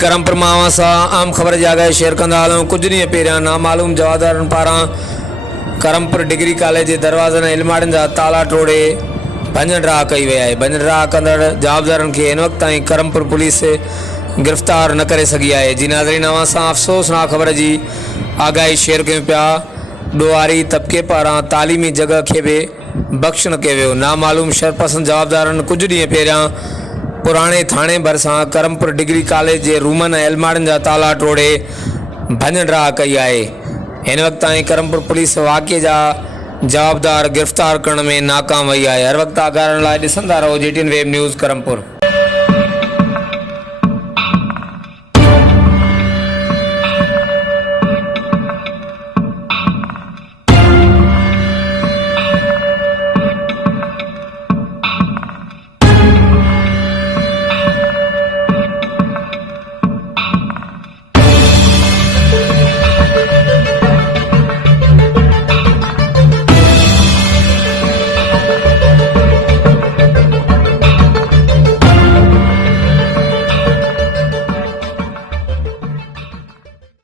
करमपुर मावा सां आम ख़बर जी आगाही शेयर कंदा हलूं। कुछ ॾींहं पहिरियां नामालूम जवाबदारनि पारां करमपुर डिग्री कॉलेज जे दरवाज़नि ऐं इल्माड़ियुनि जा ताला टोड़े भञण राह कई वई आहे। भञण राह कंदड़ जवाबदारनि खे हिन वक़्त ताईं करमपुर पुलिस गिरफ़्तार न करे सघी आहे। जी नाज़रीन, अवां सां अफ़सोसनाक ख़बर जी आगाही शेयर कयूं पिया। ॾोहारी तबिके पारां तालीमी जॻह खे बि बख़्श न कयो वियो। नामालूम शरपसंद जवाबदारनि कुछ ॾींहं पहिरियां पुराणे थाणे भरिसां करमपुर डिग्री कॉलेज जे रूमनि ऐं अलमारियुनि जा ताला टोड़े भञण राह कई आहे। हिन वक़्त ताईं करमपुर पुलिस वाक़िए जा जवाबदार गिरफ़्तार करण में नाकाम वई आहे। हर वक़्तु आगाहण लाइ ॾिसंदा रहो JTN वेब न्यूज़ करमपुर।